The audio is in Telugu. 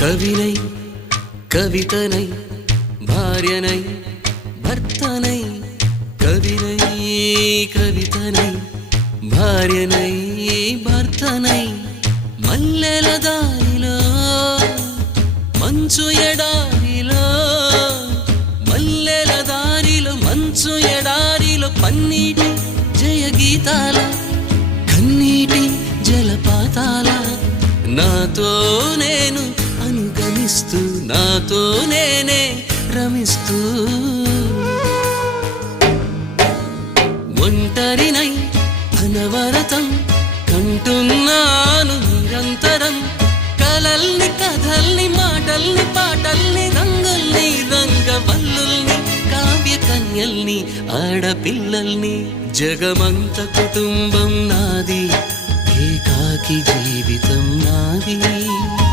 కవినై కవితనై భార్యనై భర్తనై కవినై కవితనై భార్యనై భర్తనై మల్లెల దారిలో మంచు ఎడారిలో మల్లెల దారిలో మంచు ఎడారిలో పన్నీటి జయ గీతాల కన్నీటి జలపాతాల నాతో నేను అనుగమిస్తూ నాతో నేనే రమిస్తూ ఒంటరినై అనవరతం కంటున్నాను నిరంతరం కలల్ని కథల్ని మాటల్ని పాటల్ని రంగుల్ని రంగవల్లుల్ని కావ్య కన్యల్ని ఆడపిల్లల్ని జగమంత కుటుంబం నాది ఏకాకి జీవితం నాది